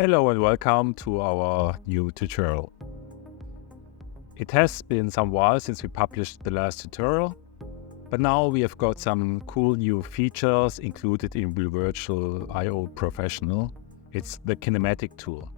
Hello and welcome to our new tutorial. It has been some while since we published the last tutorial, but now we have got some cool new features included in Real Virtual I/O Professional. It's the kinematic tool.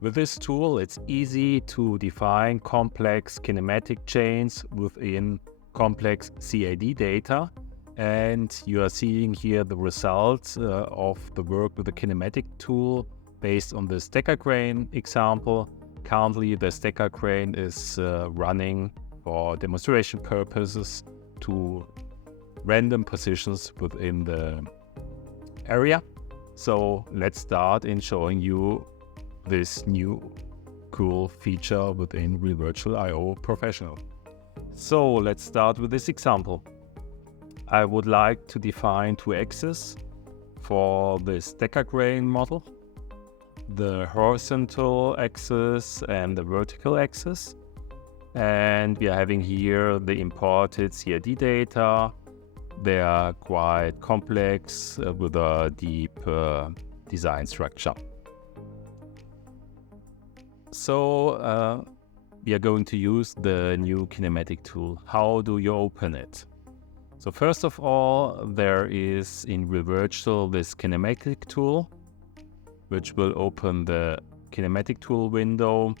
With this tool, it's easy to define complex kinematic chains within complex CAD data. And you are seeing here the results of the work with the kinematic tool based on the stacker crane example. Currently, the stacker crane is running for demonstration purposes to random positions within the area. So let's start in showing you this new cool feature within Real Virtual I/O Professional. So let's start with this example. I would like to define two axes for the stacker crane model, the horizontal axis and the vertical axis. And we are having here the imported CAD data. They are quite complex with a deep design structure. So we are going to use the new kinematic tool. How do you open it? So first of all, there is in Real Virtual this kinematic tool, which will open the kinematic tool window,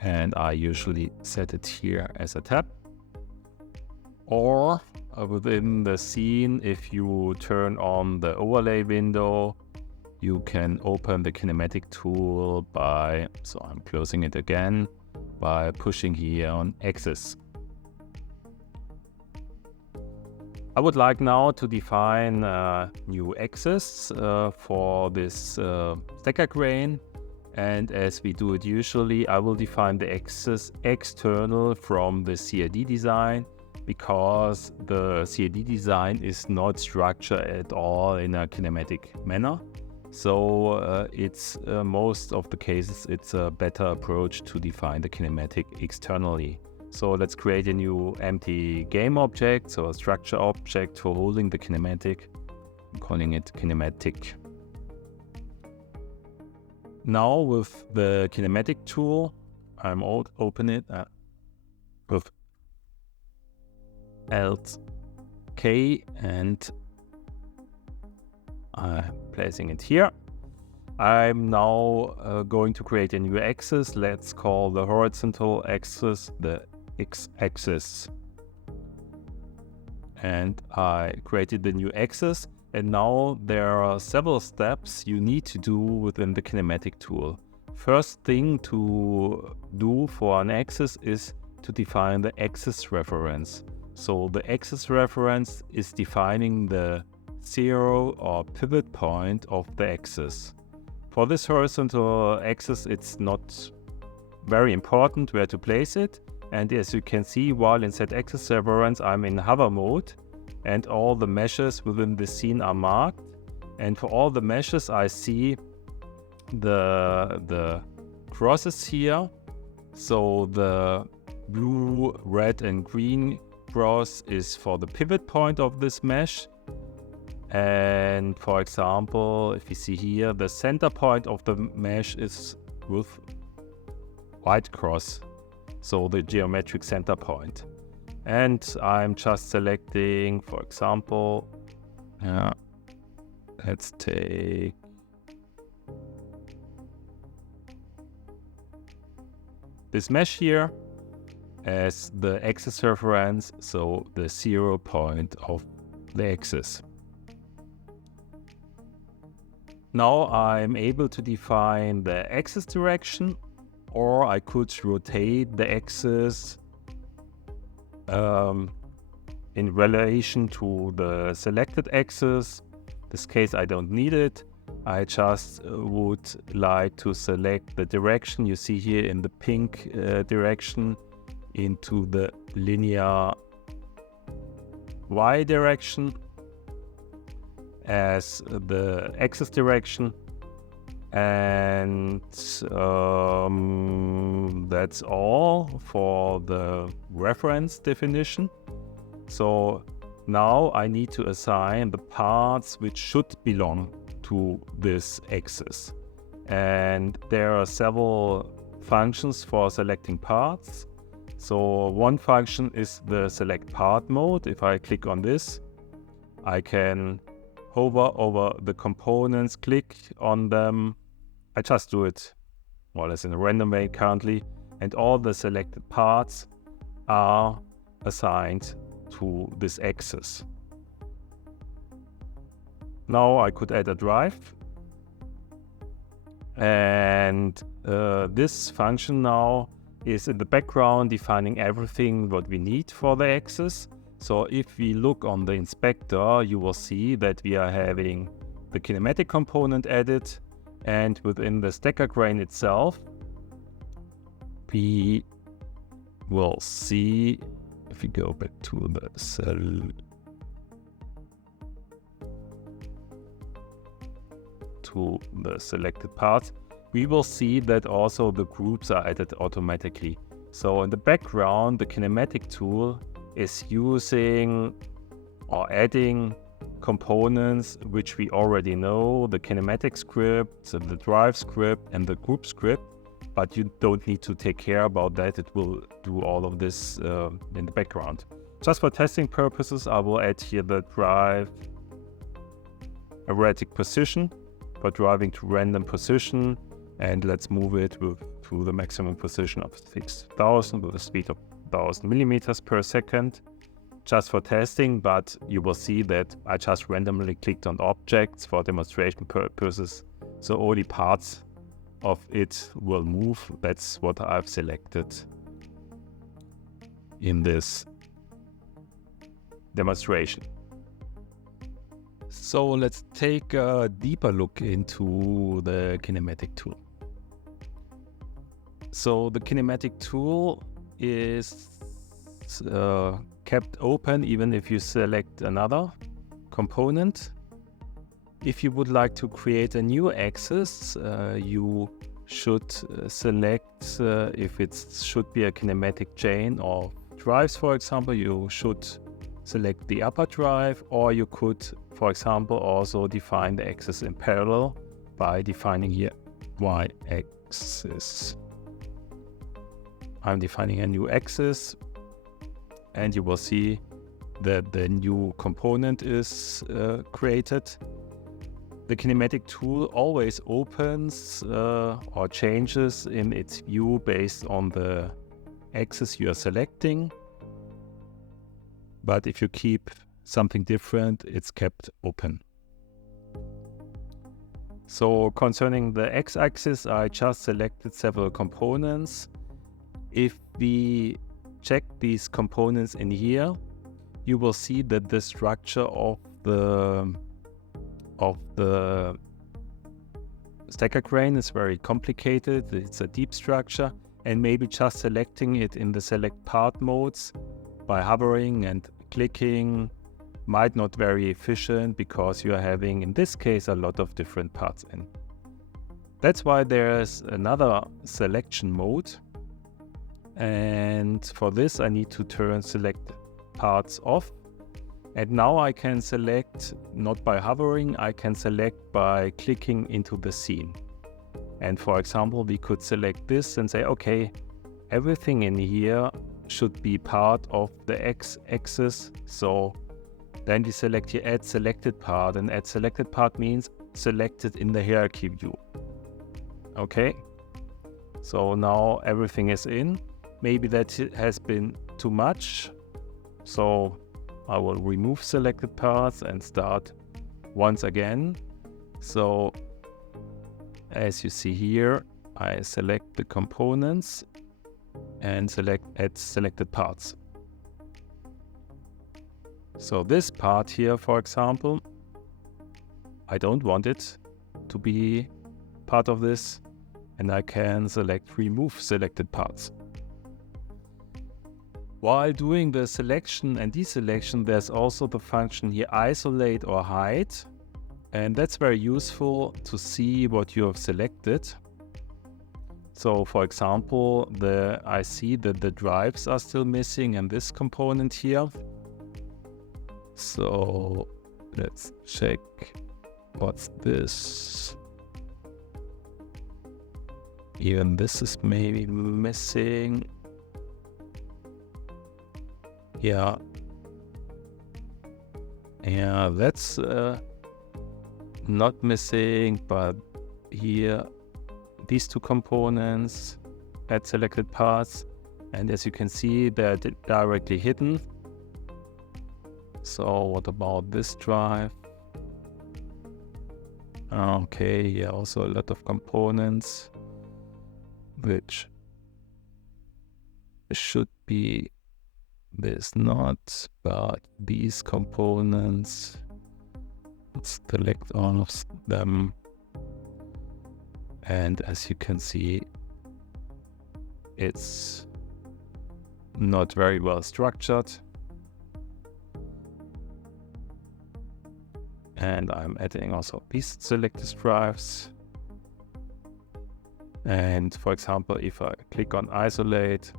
and I usually set it here as a tab. Or within the scene, if you turn on the overlay window, you can open the kinematic tool by, so I'm closing it again, by pushing here on axis. I would like now to define a new axis for this stacker crane, and as we do it usually, I will define the axis external from the CAD design, because the CAD design is not structured at all in a kinematic manner. So it's most of the cases it's a better approach to define the kinematic externally. So let's create a new empty game object, so a structure object for holding the kinematic. I'm calling it kinematic. Now with the kinematic tool, I'm open it with Alt K and I'm placing it here. I'm now going to create a new axis. Let's call the horizontal axis the x-axis. And I created the new axis, and now there are several steps you need to do within the kinematic tool. First thing to do for an axis is to define the axis reference. So the axis reference is defining the zero or pivot point of the axis. For this horizontal axis, it's not very important where to place it. And as you can see, while in set axis reference, I'm in hover mode and all the meshes within the scene are marked. And for all the meshes, I see the crosses here. So the blue, red and green cross is for the pivot point of this mesh. And for example, if you see here, the center point of the mesh is with white cross. So the geometric center point. And I'm just selecting, for example, let's take this mesh here as the axis reference, so the 0 point of the axis. Now I'm able to define the axis direction, or I could rotate the axis in relation to the selected axis. In this case, I don't need it. I just would like to select the direction you see here in the pink direction into the linear Y direction as the axis direction. And that's all for the reference definition. So now I need to assign the parts which should belong to this axis. and there are several functions for selecting parts. So one function is the select part mode. If I click on this, I can hover over the components, click on them. I just do it more or less in a random way currently, and all the selected parts are assigned to this axis. Now I could add a drive, and this function now is in the background defining everything what we need for the axis. So if we look on the inspector, you will see that we are having the kinematic component added, and within the stacker crane itself, we will see, if we go back to the cell, to the selected parts, we will see that also the groups are added automatically. So in the background, the kinematic tool is using or adding components which we already know, the kinematic script, so the drive script and the group script, but you don't need to take care about that. It will do all of this in the background. Just for testing purposes, I will add here the drive erratic position for driving to random position, and let's move it to the maximum position of 6000 with a speed of 1000 millimeters per second, just for testing. But you will see that I just randomly clicked on objects for demonstration purposes, so only parts of it will move. That's what I've selected in this demonstration. So let's take a deeper look into the kinematic tool. So the kinematic tool is kept open even if you select another component. If you would like to create a new axis, you should select if it should be a kinematic chain or drives, for example, you should select the upper drive, or you could, for example, also define the axis in parallel by defining here y-axis. I'm defining a new axis, and you will see that the new component is created. The kinematic tool always opens or changes in its view based on the axis you are selecting. But if you keep something different, it's kept open. So concerning the x-axis, I just selected several components. If we check these components in here, you will see that the structure of the stacker crane is very complicated. It's a deep structure, and maybe just selecting it in the select part modes by hovering and clicking might not very efficient, because you are having, in this case, a lot of different parts in. That's why there's another selection mode, and for this I need to turn select parts off. And now I can select not by hovering, I can select by clicking into the scene. And for example, we could select this and say, okay, everything in here should be part of the x-axis. So then we select here add selected part, and add selected part means selected in the hierarchy view. Okay, so now everything is in. Maybe that has been too much, so I will remove selected parts and start once again. So as you see here, I select the components and select add selected parts. So this part here, for example, I don't want it to be part of this, and I can select remove selected parts. While doing the selection and deselection, there's also the function here isolate or hide, and that's very useful to see what you have selected. So for example, I see that the drives are still missing in this component here. So let's check what's this. Even this is maybe missing. Yeah, that's not missing, but here these two components add selected parts, and as you can see, they're directly hidden. So what about this drive? Okay, yeah, also a lot of components which should be this not, but these components, let's select all of them, and as you can see, it's not very well structured. And I'm adding also these selected drives. And for example, if I click on isolate,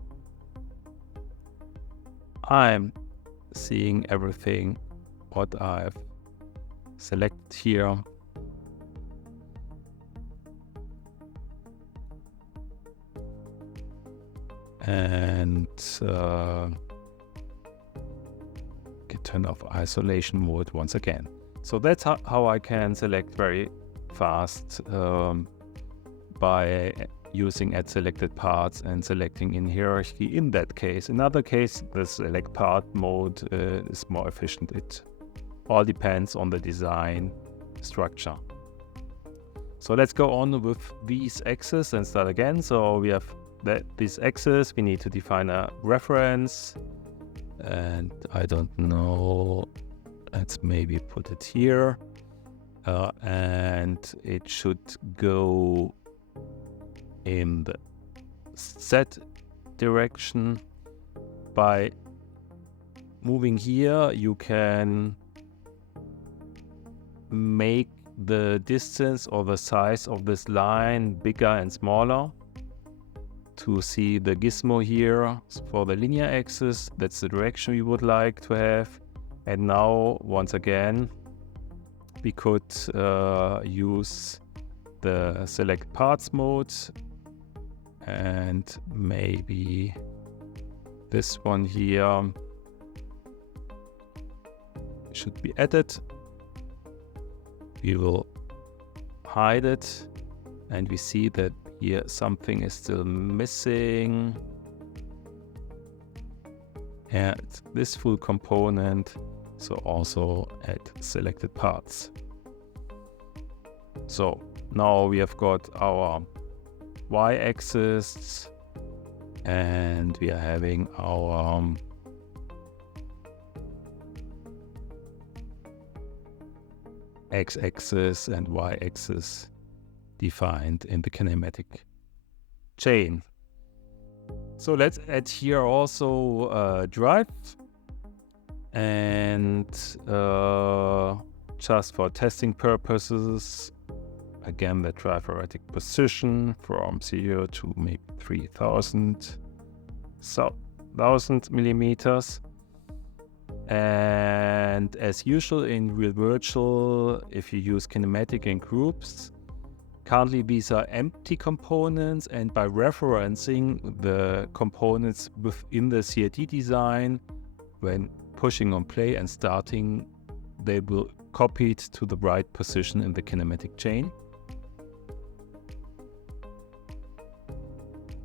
I'm seeing everything what I've selected here. And turn off isolation mode once again. So that's how I can select very fast by using add selected parts and selecting in hierarchy in that case. In other case, the select part mode is more efficient. It all depends on the design structure. So let's go on with these axes and start again. So we have this axis, we need to define a reference, and I don't know, let's maybe put it here, and it should go in the Z direction. By moving here, you can make the distance or the size of this line bigger and smaller. To see the gizmo here for the linear axis, that's the direction we would like to have. And now, once again, we could use the select parts mode, and maybe this one here should be added. We will hide it, and we see that here something is still missing. And this full component, so also add selected parts. So now we have got our y-axis, and we are having our x-axis and y-axis defined in the kinematic chain. So let's add here also a drive, and just for testing purposes, again the drive erratic position from 0 to maybe 3000 millimeters. And as usual in real virtual, if you use kinematic in groups, currently these are empty components, and by referencing the components within the CAD design, when pushing on play and starting, they will copy it to the right position in the kinematic chain.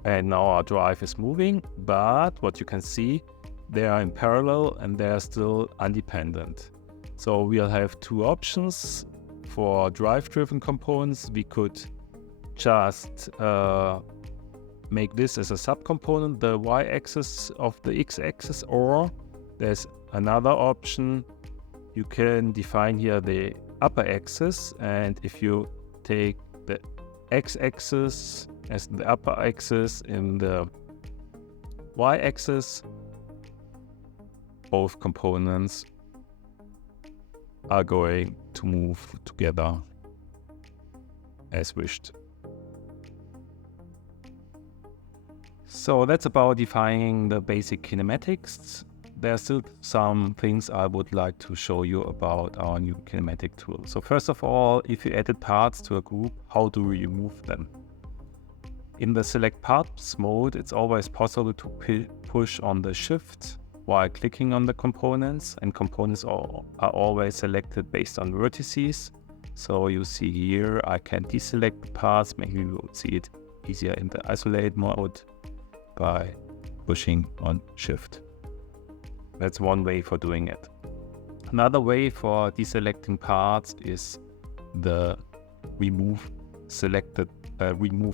And now our drive is moving, but what you can see, they are in parallel and they are still independent. So we'll have two options. For drive-driven components, we could just make this as a subcomponent, the y-axis of the x-axis, or there's another option. You can define here the upper axis, and if you take the x-axis as the upper axis in the y-axis, both components are going to move together as wished. So that's about defining the basic kinematics. There are still some things I would like to show you about our new kinematic tool. So first of all, if you added parts to a group, how do you remove them? In the select parts mode, it's always possible to push on the shift while clicking on the components, and components are always selected based on vertices. So you see here, I can deselect the parts. Maybe you will see it easier in the isolate mode by pushing on shift. That's one way for doing it. Another way for deselecting parts is the remove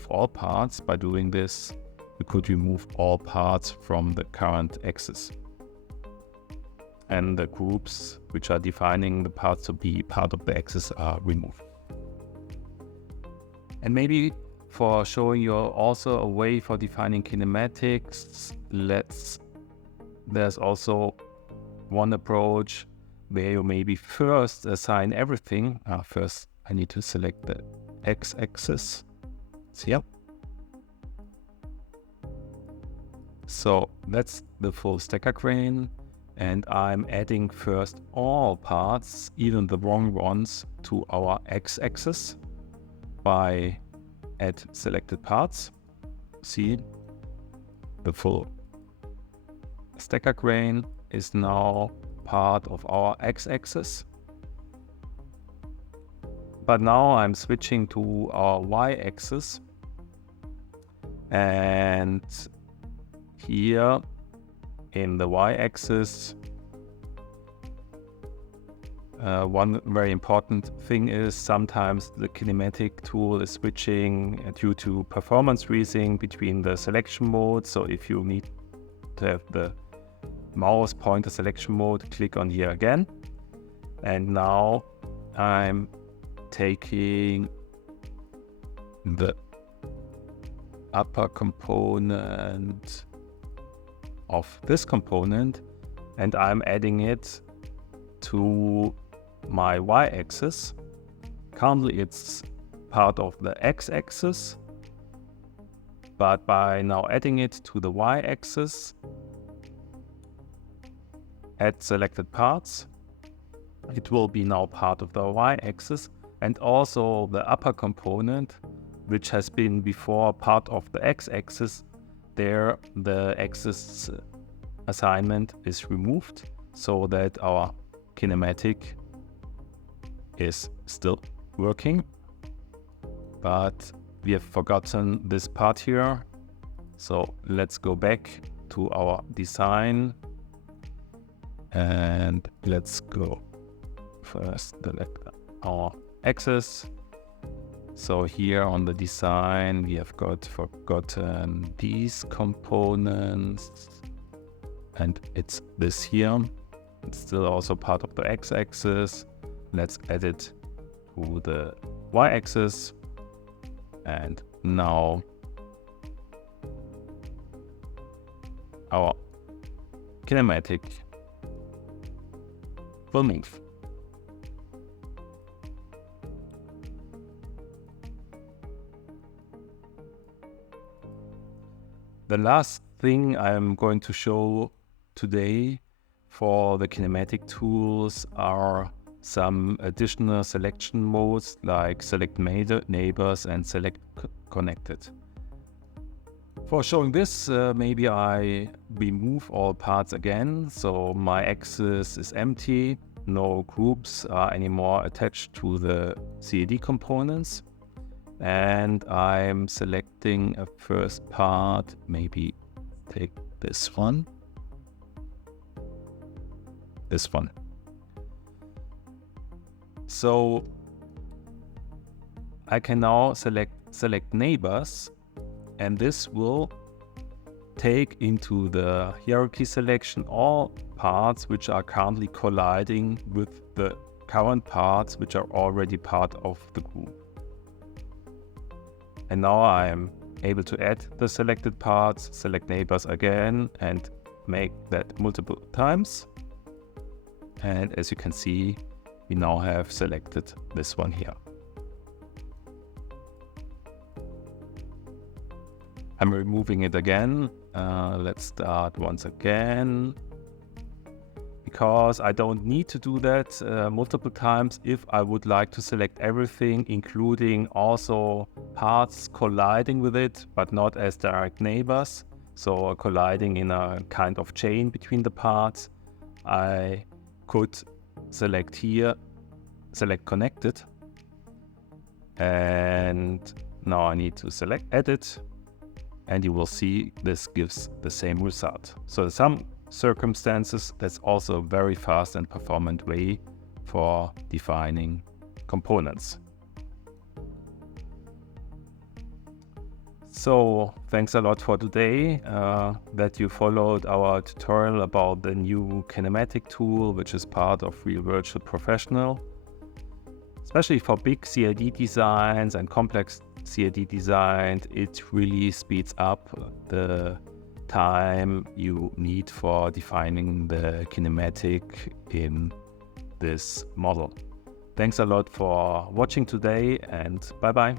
all parts. By doing this, we could remove all parts from the current axis. And the groups which are defining the parts to be part of the axis are removed. And maybe for showing you also a way for defining kinematics, there's also one approach where you maybe first assign everything. First, I need to select the x-axis. Here. So that's the full stacker crane, and I'm adding first all parts, even the wrong ones, to our x-axis by add selected parts. See, the full stacker crane is now part of our x-axis. But now I'm switching to our y-axis, and here in the y-axis, one very important thing is sometimes the kinematic tool is switching due to performance reasoning between the selection modes. So if you need to have the mouse pointer selection mode, click on here again. And now I'm taking the upper component of this component and I'm adding it to my y-axis. Currently it's part of the x-axis, but by now adding it to the y-axis, add selected parts, it will be now part of the y-axis, and also the upper component, which has been before part of the x-axis, there the axis assignment is removed so that our kinematic is still working. But we have forgotten this part here. So let's go back to our design and let's go first select our axis. So here on the design, we have forgotten these components, and it's this here. It's still also part of the x-axis. Let's add it to the y-axis, and now our kinematic will move. The last thing I'm going to show today for the kinematic tools are some additional selection modes like select neighbors and select connected. For showing this, maybe I remove all parts again, so my axis is empty, no groups are anymore attached to the CAD components. And I'm selecting a first part, maybe take this one. So I can now select neighbors, and this will take into the hierarchy selection all parts which are currently colliding with the current parts which are already part of the group. And now I'm able to add the selected parts, select neighbors again, and make that multiple times. And as you can see, we now have selected this one here. I'm removing it again. Let's start once again. We because I don't need to do that multiple times if I would like to select everything, including also parts colliding with it, but not as direct neighbors. So colliding in a kind of chain between the parts. I could select here, select connected. And now I need to select edit. And you will see this gives the same result. So in some circumstances, that's also a very fast and performant way for defining components. So thanks a lot for today, that you followed our tutorial about the new kinematic tool, which is part of Real Virtual Professional. Especially for big CAD designs and complex CAD design, it really speeds up the time you need for defining the kinematic in this model. Thanks a lot for watching today, and bye-bye.